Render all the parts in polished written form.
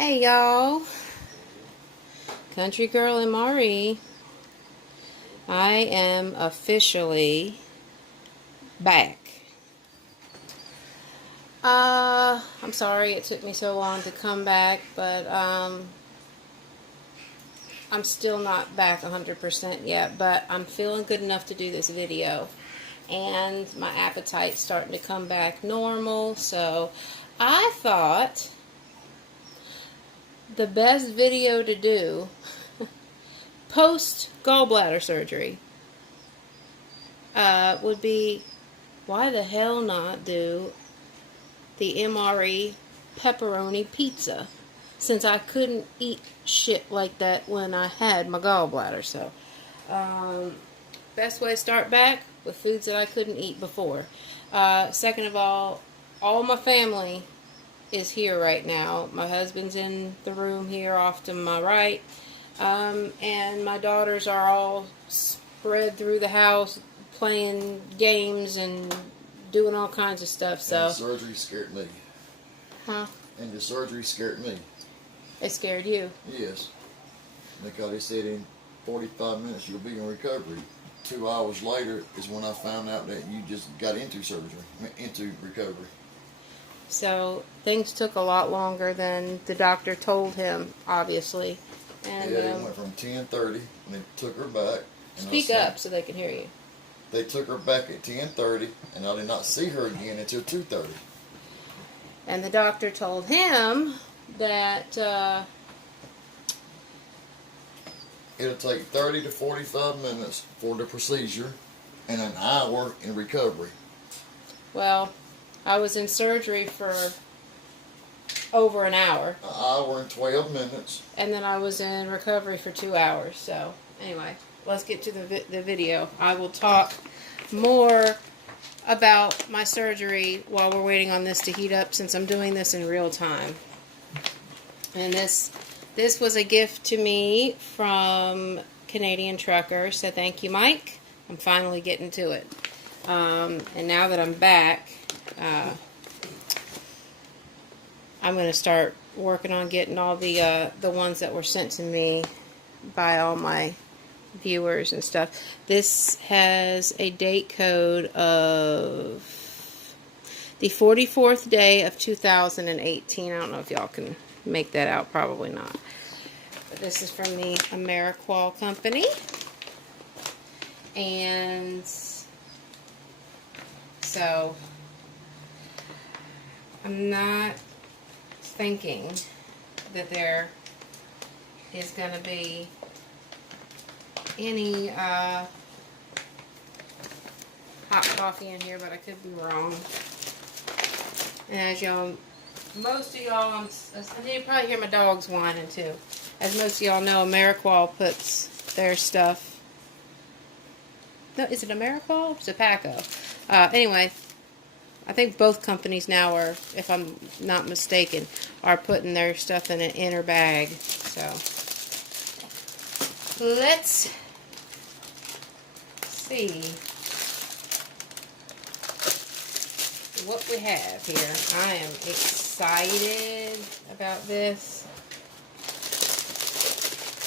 Hey y'all, Country Girl MRE. I am officially back. I'm sorry it took me so long to come back, but I'm still not back 100% yet, but I'm feeling good enough to do this video. And my appetite's starting to come back normal, so I thought the best video to do post gallbladder surgery would be, why the hell not do the MRE pepperoni pizza, since I couldn't eat shit like that when I had my gallbladder. So best way to start back with foods that I couldn't eat before. Second of all my family is here right now. My husband's in the room here off to my right, and my daughters are all spread through the house playing games and doing all kinds of stuff. So and the surgery scared me. Huh? And the surgery scared me. It scared you? Yes, because they said in 45 minutes you'll be in recovery. 2 hours later is when I found out that you just got into surgery, into recovery. So things took a lot longer than the doctor told him, obviously. And yeah, they went from 10:30 and they took her back. Speak up so they can hear you. They took her back at 10:30, and I did not see her again until 2:30. And the doctor told him that it'll take 30 to 45 minutes for the procedure and an hour in recovery. Well, I was in surgery for over an hour. An hour and 12 minutes. And then I was in recovery for 2 hours. So, anyway, let's get to the video. I will talk more about my surgery while we're waiting on this to heat up, since I'm doing this in real time. And this was a gift to me from Canadian Trucker, so thank you, Mike. I'm finally getting to it. And now that I'm back, I'm going to start working on getting all the ones that were sent to me by all my viewers and stuff. This has a date code of the 44th day of 2018. I don't know if y'all can make that out. Probably not. But this is from the MRE company. And so I'm not thinking that there is going to be any hot coffee in here, but I could be wrong. And as y'all, most of y'all, you probably hear my dogs whining too. As most of y'all know, MRE puts their stuff. No, is it MRE? It's a Paco. Anyway, I think both companies now are, if I'm not mistaken, are putting their stuff in an inner bag. So let's see what we have here. I am excited about this.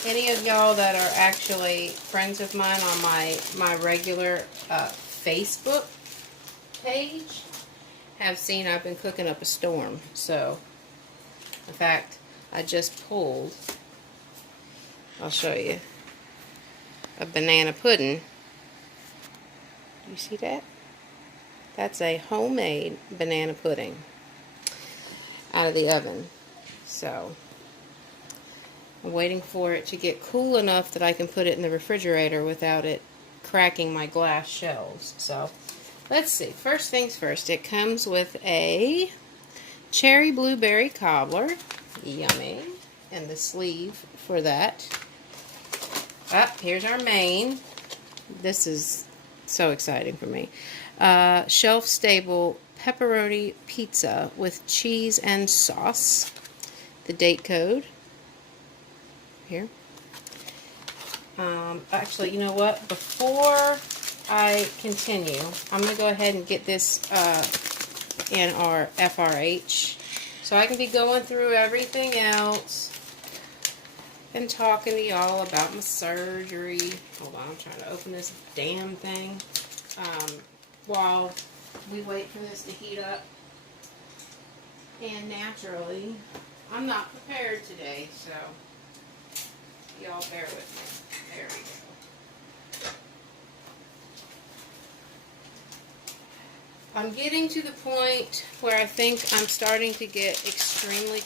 Any of y'all that are actually friends of mine on my regular Facebook page have seen I've been cooking up a storm. So, in fact, I just pulled, I'll show you, a banana pudding. You see that? That's a homemade banana pudding out of the oven. So, I'm waiting for it to get cool enough that I can put it in the refrigerator without it cracking my glass shelves. So, let's see. First things first, it comes with a cherry blueberry cobbler. Yummy. And the sleeve for that. Here's our main. This is so exciting for me. Shelf-stable pepperoni pizza with cheese and sauce. The date code. Here. Actually, you know what? Before I continue, I'm going to go ahead and get this in our FRH so I can be going through everything else and talking to y'all about my surgery. Hold on, I'm trying to open this damn thing while we wait for this to heat up. And naturally, I'm not prepared today, so y'all bear with me. There we go. I'm getting to the point where I think I'm starting to get extremely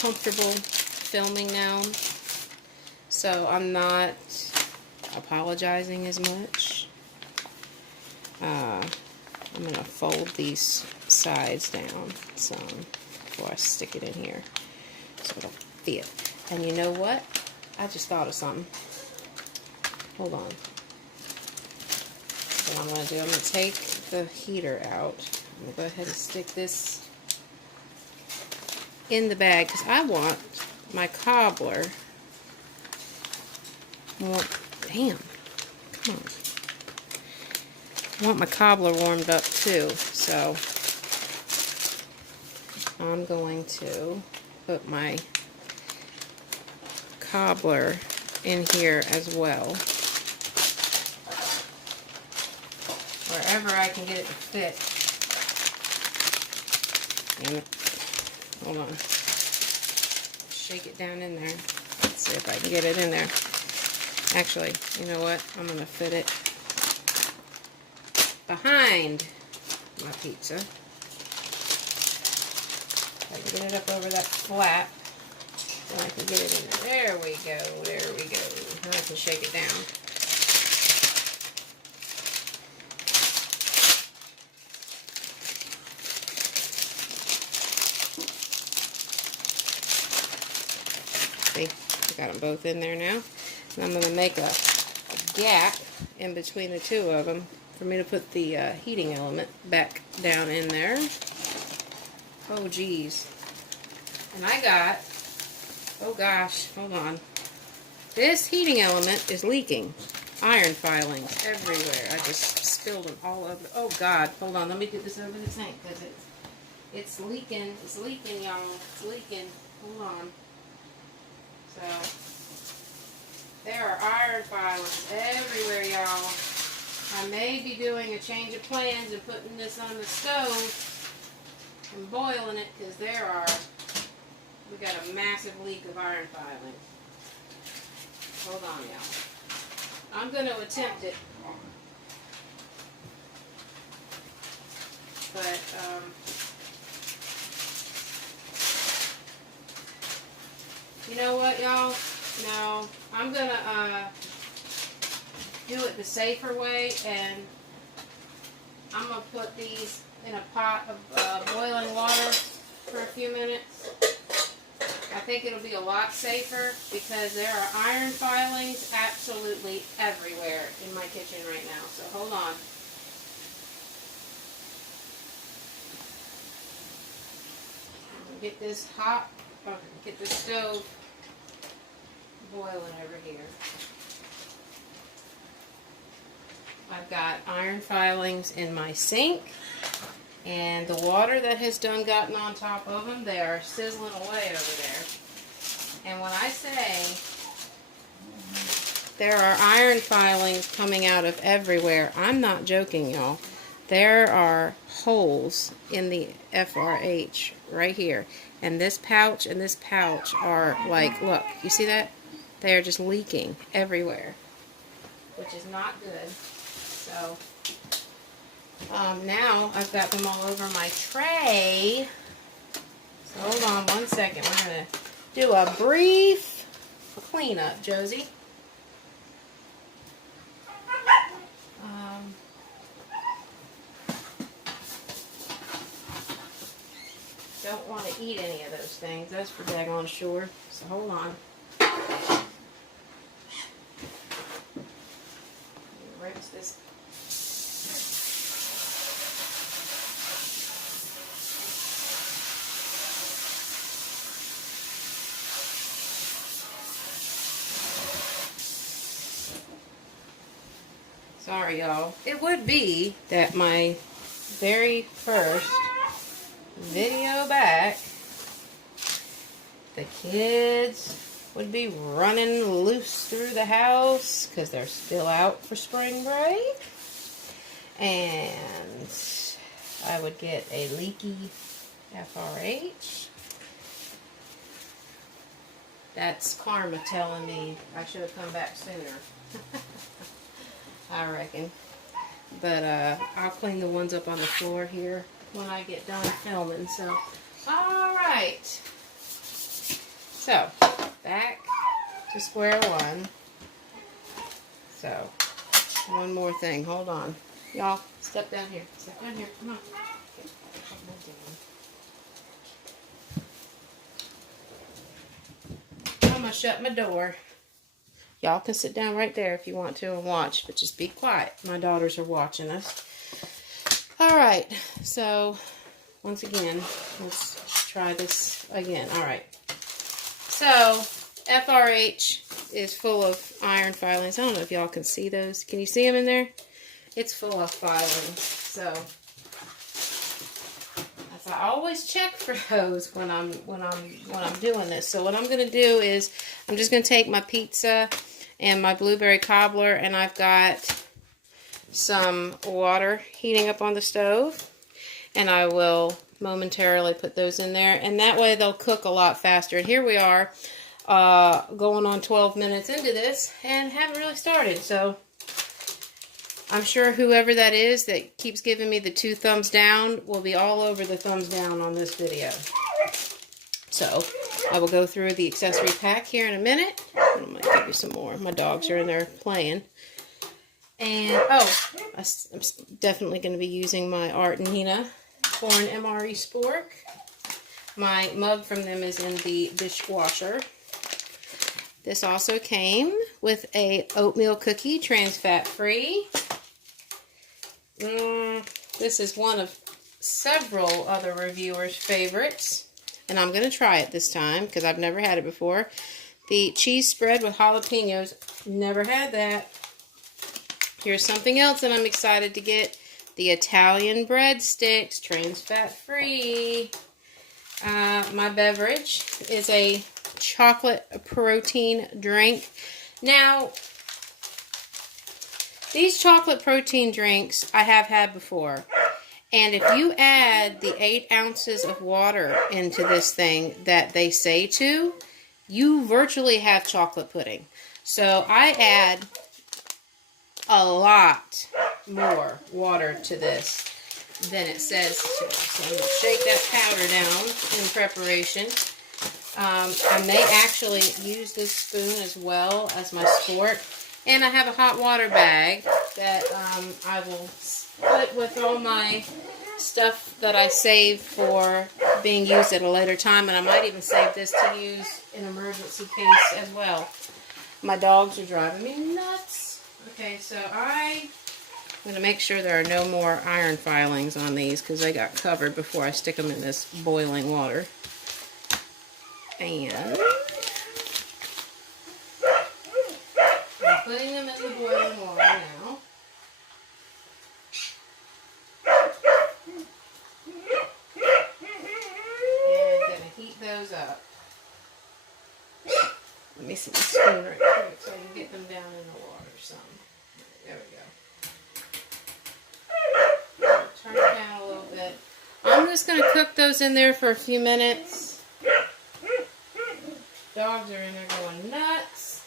comfortable filming now. So I'm not apologizing as much. I'm going to fold these sides down some before I stick it in here so it'll fit. And you know what? I just thought of something. Hold on. So what I'm going to do, I'm going to take the heater out. I'm going to go ahead and stick this in the bag because I want my cobbler. Damn. Come on. I want my cobbler warmed up too, so I'm going to put my cobbler in here as well, wherever I can get it to fit. Damn it. Hold on. Shake it down in there. Let's see if I can get it in there. Actually, you know what? I'm going to fit it behind my pizza. I can get it up over that flap. Then I can get it in there. There we go. There we go. Now I can shake it down. See, I got them both in there now. And I'm going to make a gap in between the two of them for me to put the heating element back down in there. Oh geez. And I got, oh gosh, hold on. This heating element is leaking. Iron filings everywhere. I just spilled them all over. Oh god, hold on, let me get this over the sink because it's leaking. It's leaking, y'all. It's leaking. Hold on. So, there are iron filings everywhere, y'all. I may be doing a change of plans and putting this on the stove and boiling it because we got a massive leak of iron filings. Hold on, y'all. I'm going to attempt it. But, you know what, y'all? No, I'm going to do it the safer way, and I'm going to put these in a pot of boiling water for a few minutes. I think it'll be a lot safer because there are iron filings absolutely everywhere in my kitchen right now. So hold on. Get this hot, get the stove boiling over here. I've got iron filings in my sink, and the water that has gotten on top of them, they are sizzling away over there. And when I say there are iron filings coming out of everywhere, I'm not joking, y'all. There are holes in the FRH right here. And this pouch and this pouch are like, look, you see that? They are just leaking everywhere, which is not good. So, now I've got them all over my tray. So hold on one second. We're going to do a brief cleanup, Josie. Don't want to eat any of those things. That's for daggone sure. So hold on. Rinse this. Sorry, y'all. It would be that my very first video back the kids would be running loose through the house because they're still out for spring break. And I would get a leaky FRH. That's karma telling me I should have come back sooner. I reckon. But I'll clean the ones up on the floor here when I get done filming. So, alright. So, back to square one. So, one more thing. Hold on. Y'all, step down here. Step down here. Come on. I'm going to shut my door. Y'all can sit down right there if you want to and watch, but just be quiet. My daughters are watching us. Alright, so, once again, let's try this again. Alright. So, FRH is full of iron filings. I don't know if y'all can see those. Can you see them in there? It's full of filings. So, I always check for those when I'm doing this. So what I'm going to do is I'm just going to take my pizza and my blueberry cobbler, and I've got some water heating up on the stove, and I will momentarily put those in there, and that way they'll cook a lot faster. And here we are going on 12 minutes into this and haven't really started. So I'm sure whoever that is that keeps giving me the 2 thumbs down will be all over the thumbs down on this video. So I will go through the accessory pack here in a minute. I'm going to give you some more. My dogs are in there playing. And, oh, I'm definitely going to be using my Art and Nina for an MRE spork. My mug from them is in the dishwasher. This also came with a oatmeal cookie, trans fat free. This is one of several other reviewers' favorites, and I'm going to try it this time because I've never had it before. The cheese spread with jalapenos. Never had that. Here's something else that I'm excited to get. The Italian breadsticks, trans fat free. My beverage is a chocolate protein drink. Now, these chocolate protein drinks I have had before. And if you add the 8 ounces of water into this thing that they say to, you virtually have chocolate pudding. So I add a lot more water to this than it says to. So I'm going to shake that powder down in preparation. I may actually use this spoon as well as my spork. And I have a hot water bag that I will put with all my stuff that I save for being used at a later time. And I might even save this to use in emergency case as well. My dogs are driving me nuts. Okay, so I'm going to make sure there are no more iron filings on these because they got covered before I stick them in this boiling water. And I'm putting them in the boiling water now. And I'm going to heat those up. Let me see the spoon right quick so I can get them down in the water some. There we go. Turn it down a little bit. I'm just going to cook those in there for a few minutes. Dogs are in there going nuts.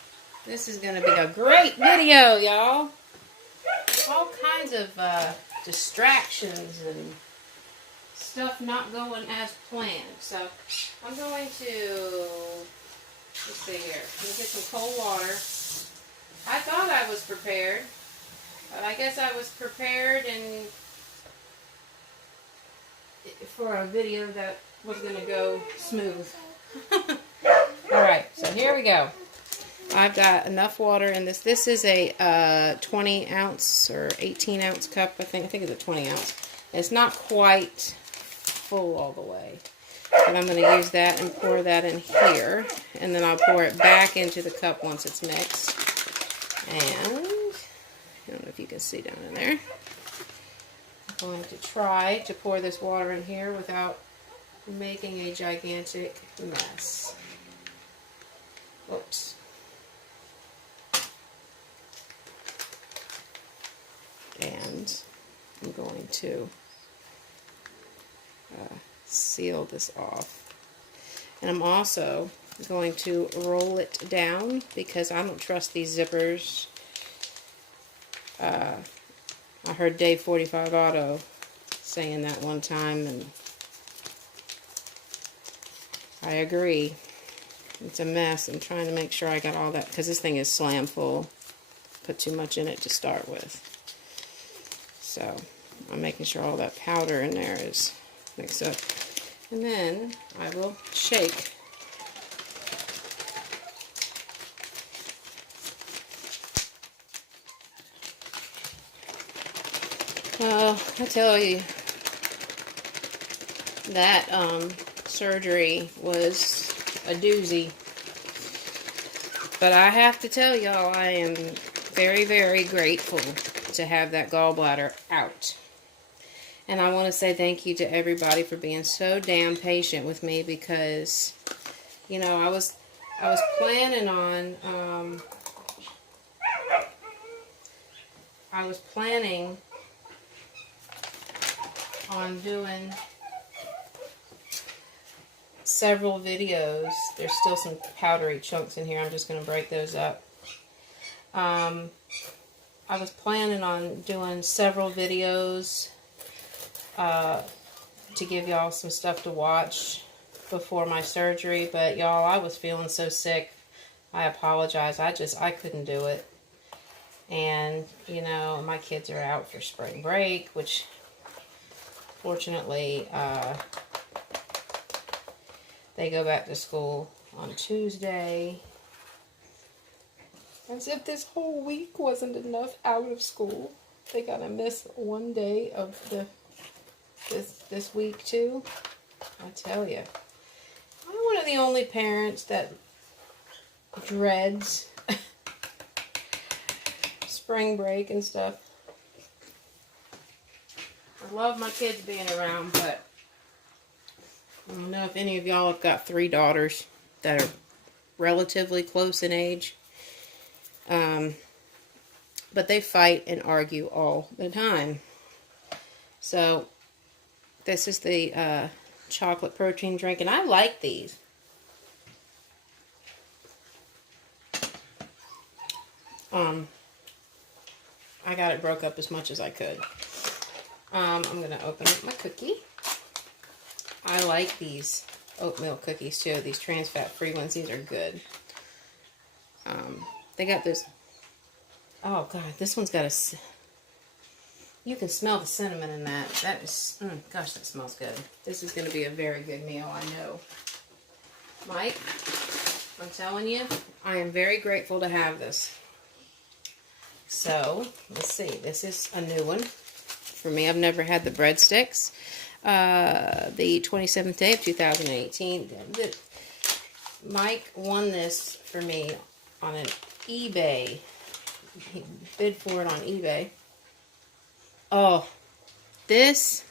This is going to be a great video, y'all. All kinds of distractions and stuff not going as planned. So I'm going to, let's see here. I'm going to get some cold water. I thought I was prepared, but I guess I was prepared and for a video that was going to go smooth. Alright, so here we go. I've got enough water in this. This is a 20 ounce or 18 ounce cup, I think it's a 20 ounce. It's not quite full all the way. But I'm going to use that and pour that in here. And then I'll pour it back into the cup once it's mixed. And, I don't know if you can see down in there. I'm going to try to pour this water in here without making a gigantic mess. Oops. And I'm going to seal this off. And I'm also going to roll it down because I don't trust these zippers. I heard Dave 45 Auto saying that one time, and I agree. It's a mess. I'm trying to make sure I got all that, because this thing is slam full. Put too much in it to start with. So I'm making sure all that powder in there is mixed up. And then I will shake. Well, I tell you, that surgery was a doozy. But I have to tell y'all, I am very, very grateful to have that gallbladder out. And I want to say thank you to everybody for being so damn patient with me, because, you know, I was planning on, doing several videos. There's still some powdery chunks in here. I'm just going to break those up. I was planning on doing several videos to give y'all some stuff to watch before my surgery, but y'all, I was feeling so sick. I apologize. I couldn't do it. And, you know, my kids are out for spring break, which fortunately they go back to school on Tuesday. As if this whole week wasn't enough out of school. They gotta miss one day of this week too. I tell you, I'm one of the only parents that dreads spring break and stuff. I love my kids being around, but I don't know if any of y'all have got 3 daughters that are relatively close in age. But they fight and argue all the time. So this is the chocolate protein drink, and I like these. I got it broke up as much as I could. I'm going to open up my cookie. I like these oatmeal cookies too. These trans fat free ones. These are good. They got this. Oh god, this one's got a. You can smell the cinnamon in that. That is, gosh, that smells good. This is going to be a very good meal, I know. Mike, I'm telling you, I am very grateful to have this. So, let's see. This is a new one for me. I've never had the breadsticks. The 27th day of 2018. Mike won this for me on an eBay. He bid for it on eBay. Oh, this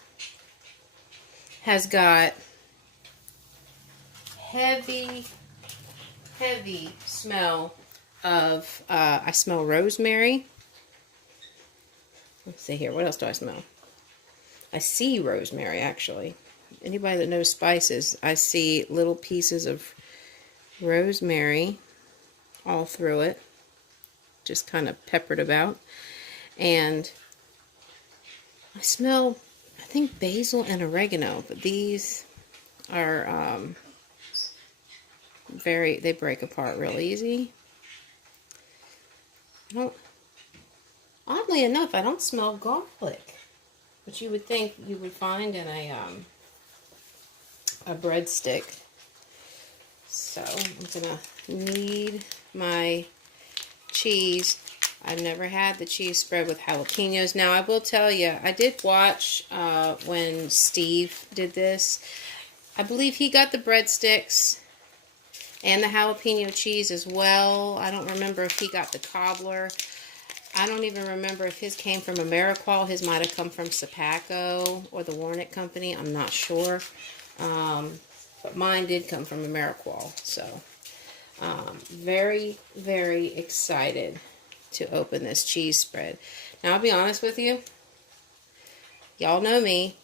has got heavy smell of, I smell rosemary. Let's see here, what else do I smell? I see rosemary, actually. Anybody that knows spices, I see little pieces of rosemary all through it. Just kind of peppered about. And I smell, I think, basil and oregano, but these are they break apart real easy. Oddly enough, I don't smell garlic, which you would think you would find in a breadstick. So I'm gonna knead my cheese. I've never had the cheese spread with jalapenos. Now, I will tell you, I did watch when Steve did this. I believe he got the breadsticks and the jalapeno cheese as well. I don't remember if he got the cobbler. I don't even remember if his came from Ameriqual. His might have come from Sapaco or the Warnick Company. I'm not sure. But mine did come from Ameriqual. So Very, very excited to open this cheese spread. Now, I'll be honest with you. Y'all know me.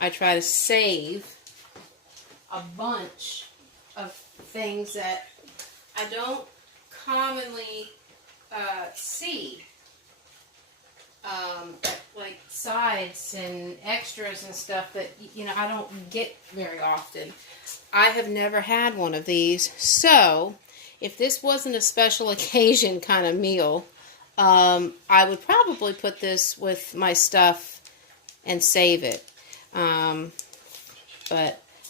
I try to save a bunch of things that I don't commonly see. Like sides and extras and stuff that, you know, I don't get very often. I have never had one of these. So, if this wasn't a special occasion kind of meal, I would probably put this with my stuff and save it. But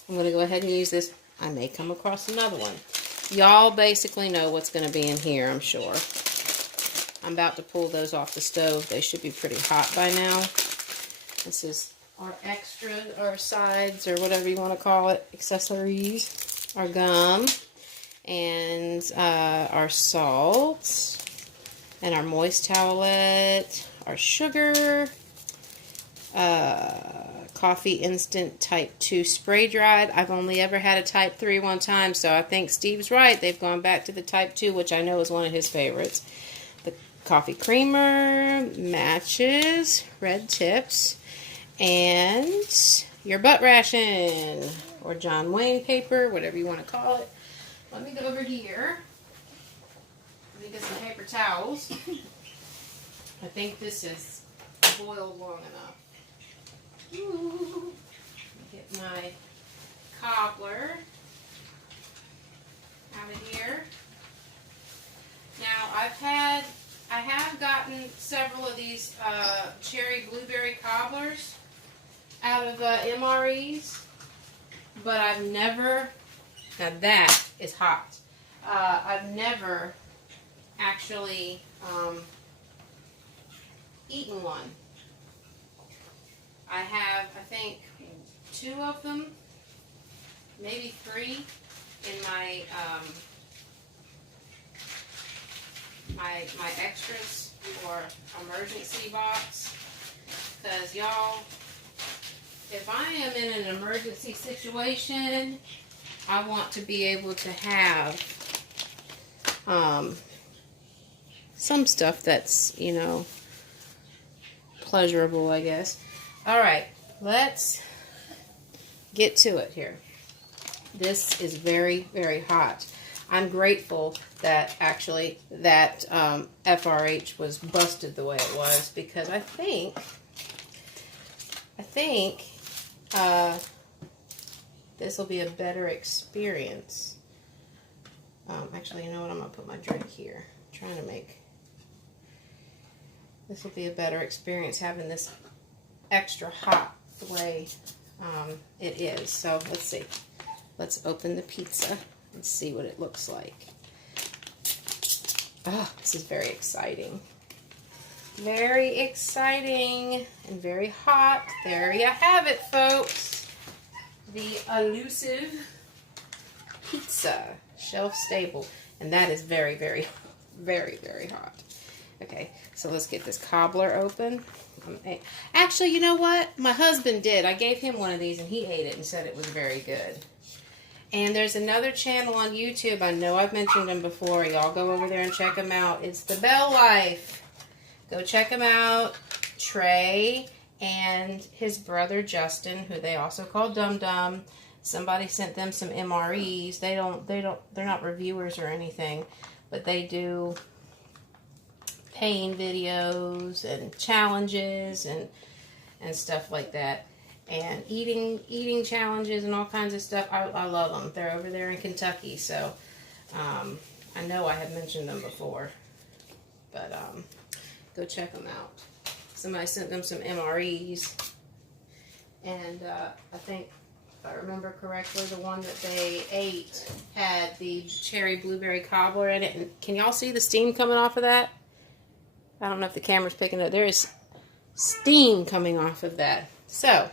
I'm going to go ahead and use this. I may come across another one. Y'all basically know what's going to be in here, I'm sure. I'm about to pull those off the stove. They should be pretty hot by now. This is our extra, our sides, or whatever you want to call it, accessories, our gum, and our salt, and our moist towelette, our sugar, coffee instant type 2 spray dried. I've only ever had a type 3 one time, so I think Steve's right. They've gone back to the type 2, which I know is one of his favorites. The coffee creamer, matches, red tips, and your butt ration, or John Wayne paper, whatever you want to call it. Let me go over here. Let me get some paper towels. I think this is boiled long enough. Ooh. Get my cobbler out of here. Now I have gotten several of these cherry blueberry cobblers out of MREs, but I've never, now that is hot. I've never actually eaten one. I have, I think, 2 of them, maybe 3 in my my extras or emergency box. Because y'all, if I am in an emergency situation, I want to be able to have some stuff that's, you know, pleasurable, I guess. Alright, let's get to it here. This is very, very hot. I'm grateful that actually that FRH was busted the way it was, because I think this will be a better experience. Actually, you know what? I'm going to put my drink here. I'm trying to make this will be a better experience having this extra hot the way it is. So let's see. Let's open the pizza and see what it looks like. Oh, this is very exciting. Very exciting and very hot. There you have it, folks. The elusive pizza, shelf stable. And that is very, very, very, very hot. Okay, so let's get this cobbler open. Actually, you know what? My husband did. I gave him one of these and he ate it and said it was very good. And there's another channel on YouTube. I know I've mentioned him before. Y'all go over there and check him out. It's The Bell Life. Go check him out. Trey and his brother Justin, who they also call Dum Dum. Somebody sent them some MREs. They're not reviewers or anything, but they do pain videos and challenges and stuff like that, and eating challenges and all kinds of stuff. I love them. They're over there in Kentucky, so I know I have mentioned them before, but go check them out. Somebody sent them some MREs, and I think, if I remember correctly, the one that they ate had the cherry blueberry cobbler in it. And can y'all see the steam coming off of that? I don't know if the camera's picking up. There is steam coming off of that. So,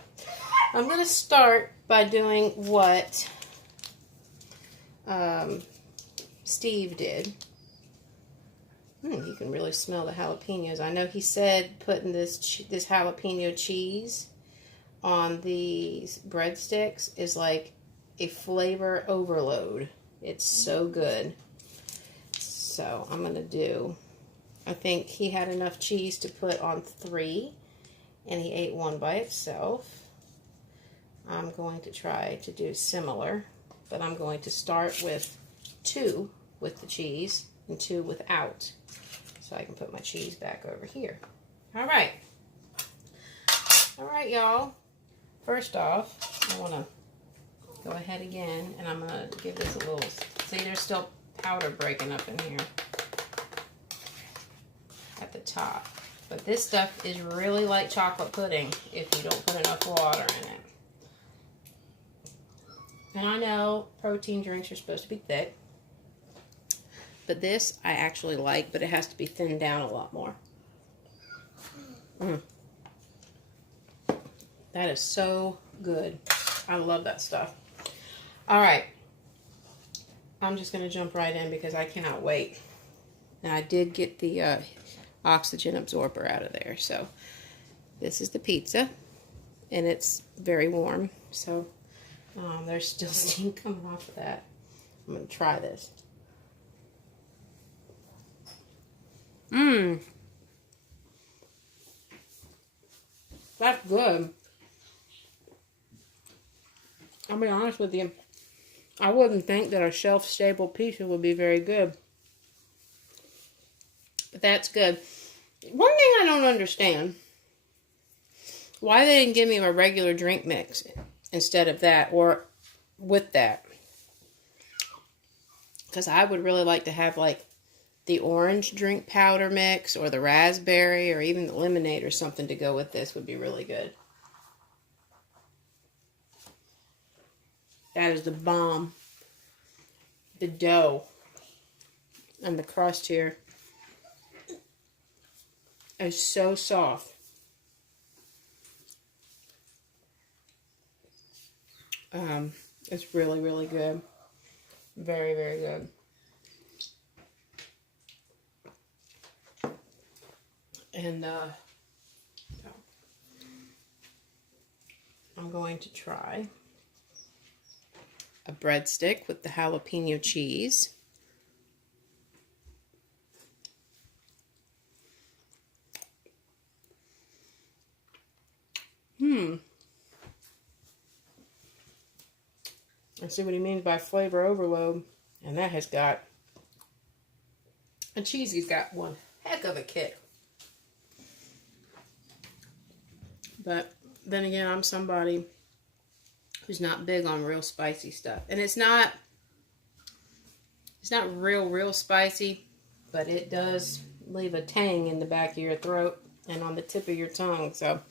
I'm going to start by doing what Steve did. You can really smell the jalapenos. I know he said putting this jalapeno cheese on these breadsticks is like a flavor overload. It's so good. So I'm going to do, I think he had enough cheese to put on 3, and he ate 1 by itself. I'm going to try to do similar, but I'm going to start with 2 with the cheese and 2 without. So I can put my cheese back over here. All right. All right, y'all. First off, I want to go ahead again, and I'm going to give this a little, see there's still powder breaking up in here at the top. But this stuff is really like chocolate pudding if you don't put enough water in it. And I know protein drinks are supposed to be thick, but this I actually like, but it has to be thinned down a lot more. That is so good. I love that stuff. All right. I'm just going to jump right in because I cannot wait. And I did get the oxygen absorber out of there. So this is the pizza, and it's very warm. So there's still steam coming off of that. I'm going to try this. That's good. I'll be honest with you. I wouldn't think that a shelf-stable pizza would be very good. But that's good. One thing I don't understand, why they didn't give me a regular drink mix instead of that, or with that. Because I would really like to have like the orange drink powder mix, or the raspberry, or even the lemonade or something to go with this would be really good. That is the bomb. The dough and the crust here is so soft. It's really, really good. Very, very good. And I'm going to try a breadstick with the jalapeno cheese. I see what he means by flavor overload. And that has got, and cheesy's got one heck of a kick. But then again, I'm somebody who's not big on real spicy stuff. And it's not real spicy, but it does leave a tang in the back of your throat and on the tip of your tongue. So,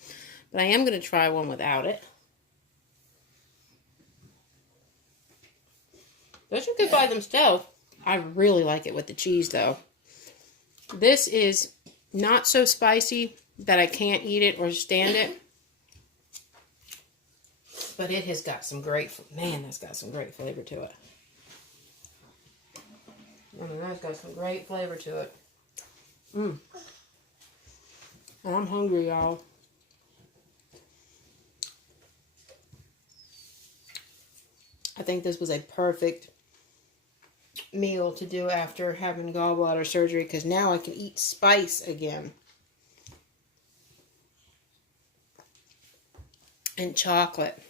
but I am going to try one without it. Those are good by themselves. I really like it with the cheese, though. This is not so spicy that I can't eat it or stand it. But it has got some great, man, that's got some great flavor to it. That's got some great flavor to it. And I'm hungry, y'all. I think this was a perfect meal to do after having gallbladder surgery, because now I can eat spice again. And chocolate.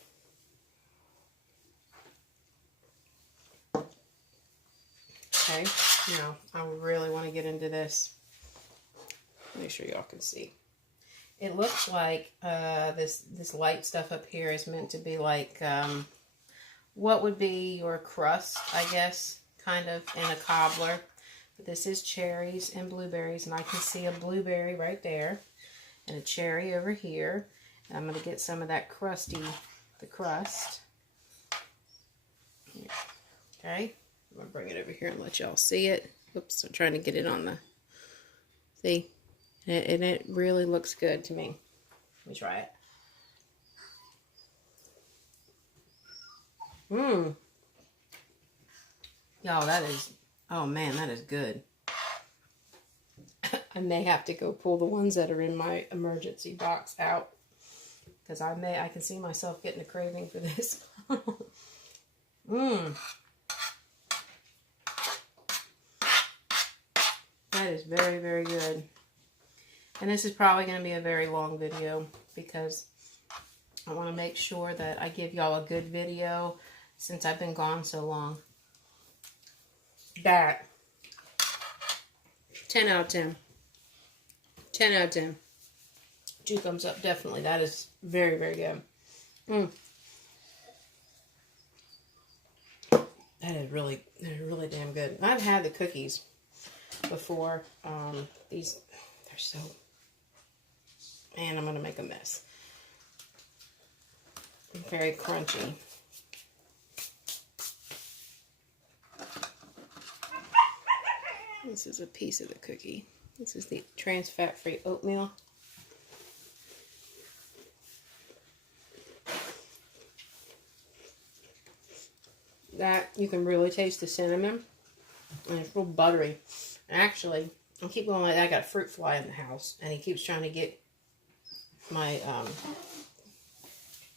Okay, now I really want to get into this. Make sure y'all can see. It looks like this light stuff up here is meant to be like what would be your crust, I guess, kind of in a cobbler. But this is cherries and blueberries, and I can see a blueberry right there and a cherry over here. And I'm going to get some of that crust. Okay, I'm going to bring it over here and let y'all see it. Oops, I'm trying to get it on the, see? And it really looks good to me. Let me try it. Y'all, that is, oh man, that is good. I may have to go pull the ones that are in my emergency box out, because I can see myself getting a craving for this. That is very, very good. And this is probably going to be a very long video because I want to make sure that I give y'all a good video since I've been gone so long. That 10 out of 10. 10 out of 10. 2 thumbs up, definitely. That is very, very good. That is really damn good. I've had the cookies before. These, they're so, man, I'm going to make a mess. Very crunchy. This is a piece of the cookie. This is the trans fat-free oatmeal. That, you can really taste the cinnamon. And it's real buttery. And actually, I keep going like that. I got a fruit fly in the house. And he keeps trying to get my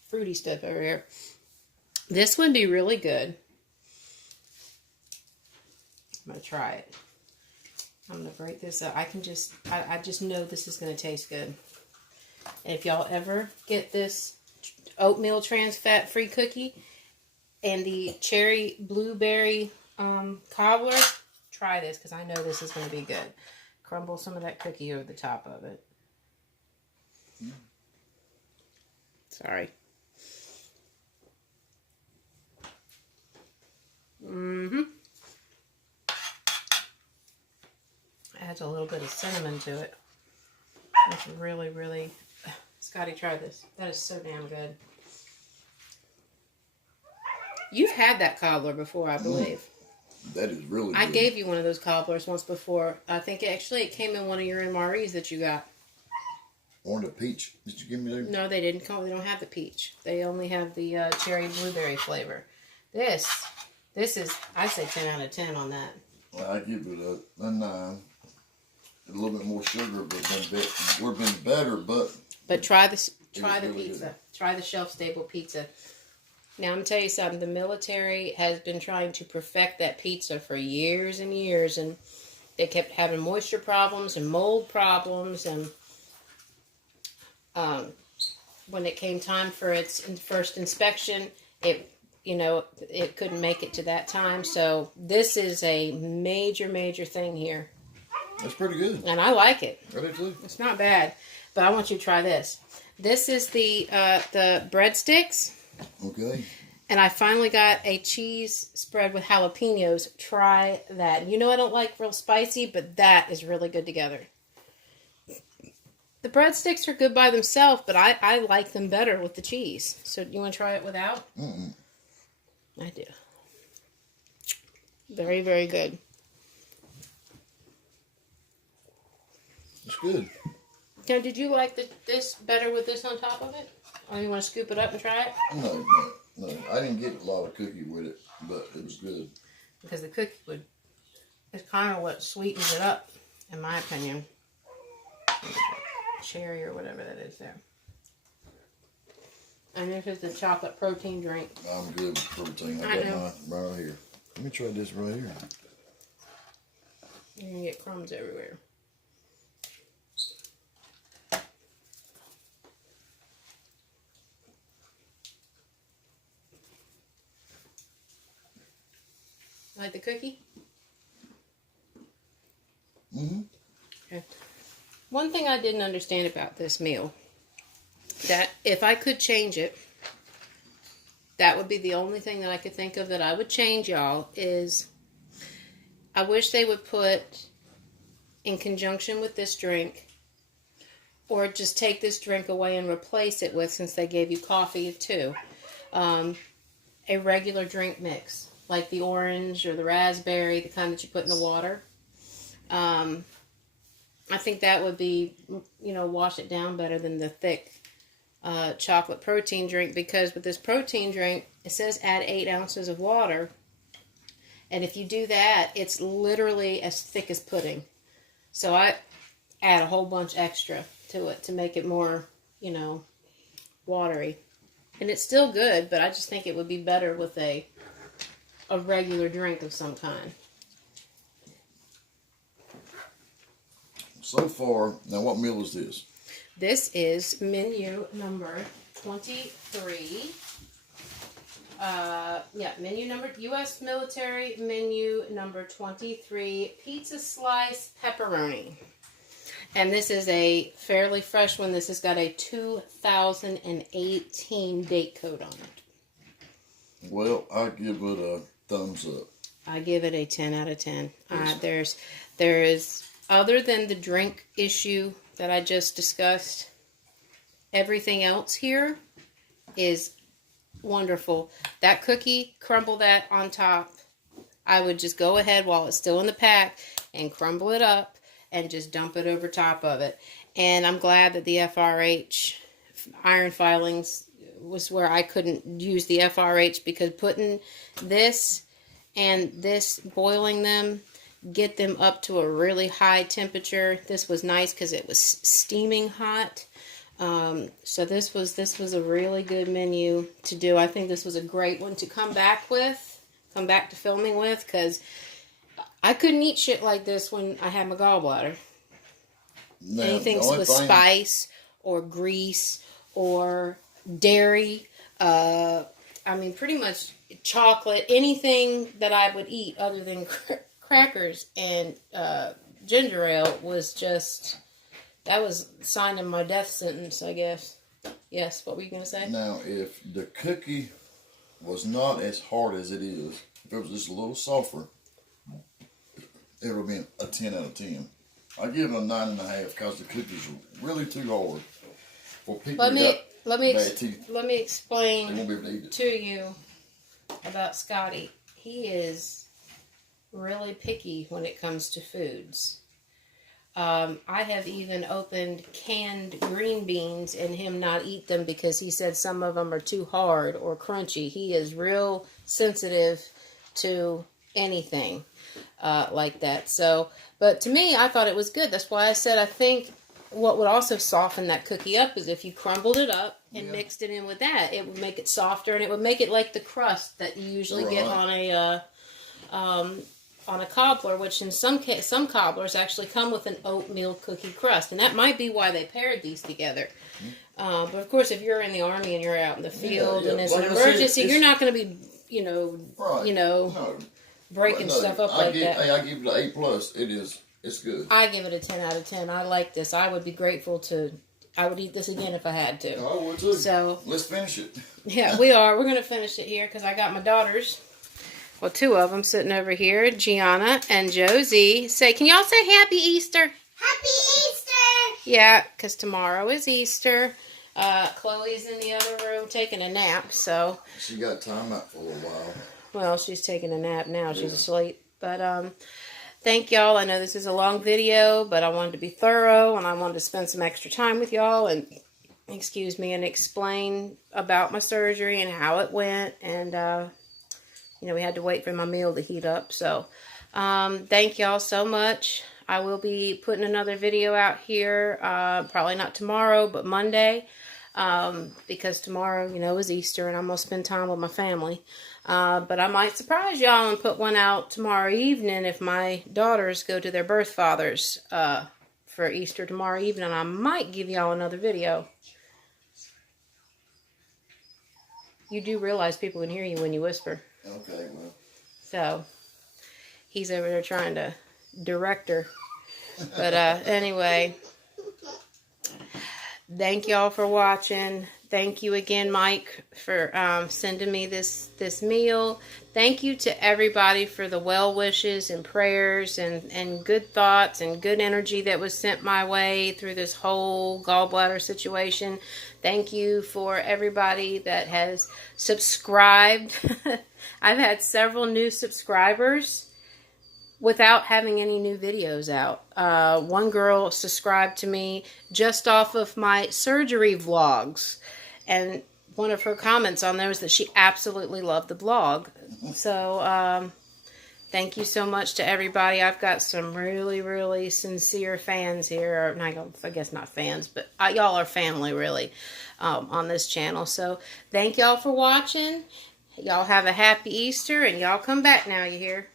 fruity stuff over here. This would be really good. I'm going to try it. I'm going to break this up. I just know this is going to taste good. And if y'all ever get this oatmeal trans fat free cookie and the cherry blueberry cobbler, try this because I know this is going to be good. Crumble some of that cookie over the top of it. Sorry. Adds a little bit of cinnamon to it. It's really, really... Scotty, try this. That is so damn good. You've had that cobbler before, I believe. That is really good. I gave you one of those cobblers once before. I think it came in one of your MREs that you got. Or the peach. Did you give me there? No, they didn't come. They don't have the peach. They only have the cherry blueberry flavor. This is, I say 10 out of 10 on that. Well, I give it a 9. A little bit more sugar would have been better, but... But try the really pizza. good. Try the shelf-stable pizza. Now, I'm going to tell you something. The military has been trying to perfect that pizza for years and years, and they kept having moisture problems and mold problems, and when it came time for its first inspection, it couldn't make it to that time. So this is a major, major thing here. That's pretty good. And I like it. I do too. It's not bad, but I want you to try this. This is the breadsticks. Okay. And I finally got a cheese spread with jalapenos. Try that. You know I don't like real spicy, but that is really good together. The breadsticks are good by themselves, but I like them better with the cheese. So you want to try it without? Mm-mm. I do. Very, very good. It's good. Now, did you like this better with this on top of it? Or you want to scoop it up and try it? No. I didn't get a lot of cookie with it, but it was good. Because the cookie it's kind of what sweetens it up, in my opinion. Cherry or whatever that is there. And this is the chocolate protein drink. I'm good with protein. I got mine right here. Let me try this right here. You're going to get crumbs everywhere. Like the cookie? Mm-hmm. Okay. One thing I didn't understand about this meal, that if I could change it, that would be the only thing that I could think of that I would change, y'all, is I wish they would put, in conjunction with this drink, or just take this drink away and replace it with, since they gave you coffee too, a regular drink mix. Like the orange or the raspberry, the kind that you put in the water. I think that would be, wash it down better than the thick chocolate protein drink. Because with this protein drink, it says add 8 ounces of water. And if you do that, it's literally as thick as pudding. So I add a whole bunch extra to it to make it more, watery. And it's still good, but I just think it would be better with a regular drink of some kind. So far, now what meal is this? This is menu number 23. Menu number, U.S. military menu number 23, pizza slice pepperoni. And this is a fairly fresh one. This has got a 2018 date code on it. Well, I give it a thumbs up. I give it a 10 out of 10. Yes. There is, other than the drink issue that I just discussed, everything else here is wonderful. That cookie, crumble that on top. I would just go ahead while it's still in the pack and crumble it up and just dump it over top of it. And I'm glad that the FRH iron filings was where I couldn't use the FRH, because putting this and this, boiling them, get them up to a really high temperature. This was nice because it was steaming hot. So this was a really good menu to do. I think this was a great one to come back to filming with, because I couldn't eat shit like this when I had my gallbladder. Now, Anything with spice or grease or dairy, I mean, pretty much chocolate, anything that I would eat other than crackers and ginger ale was just, that was signing my death sentence, I guess. Yes, what were you going to say? Now, if the cookie was not as hard as it is, if it was just a little softer, it would have been a 10 out of 10. I give it a 9.5 because the cookies are really too hard for people Let me they explain won't be able to eat it. to you about Scotty. He is really picky when it comes to foods. I have even opened canned green beans and him not eat them because he said some of them are too hard or crunchy. He is real sensitive to anything like that. So, but to me, I thought it was good. That's why I said I think what would also soften that cookie up is if you crumbled it up and mixed it in with that. It would make it softer, and it would make it like the crust that you usually get on a cobbler, which in some cobblers actually come with an oatmeal cookie crust, and that might be why they paired these together. But of course, if you're in the Army and you're out in the field and it's like an emergency, you're not going to be, breaking stuff up like that. Hey, I give it an A+. It's good. I give it a 10 out of 10. I like this. I would be grateful I would eat this again if I had to. I would too. So let's finish it. Yeah, we are. We're going to finish it here because I got my daughters. Well, two of them sitting over here, Gianna and Josie. Can y'all say Happy Easter? Happy Easter! Yeah, because tomorrow is Easter. Chloe's in the other room taking a nap, so. She got time out for a little while. Well, she's taking a nap now. She's asleep. But thank y'all. I know this is a long video, but I wanted to be thorough, and I wanted to spend some extra time with y'all and, and explain about my surgery and how it went. And, we had to wait for my meal to heat up. So, thank y'all so much. I will be putting another video out here, probably not tomorrow, but Monday, because tomorrow, is Easter, and I'm going to spend time with my family. But I might surprise y'all and put one out tomorrow evening if my daughters go to their birth fathers for Easter tomorrow evening. I might give y'all another video. You do realize people can hear you when you whisper. Okay, well. So, he's over there trying to direct her. But anyway, thank y'all for watching. Thank you again, Mike, for sending me this meal. Thank you to everybody for the well wishes and prayers and good thoughts and good energy that was sent my way through this whole gallbladder situation. Thank you for everybody that has subscribed. I've had several new subscribers without having any new videos out. One girl subscribed to me just off of my surgery vlogs. And one of her comments on there was that she absolutely loved the blog. So, thank you so much to everybody. I've got some really, really sincere fans here. Or, I guess not fans, but y'all are family, really, on this channel. So, thank y'all for watching. Y'all have a happy Easter, and y'all come back now, you hear?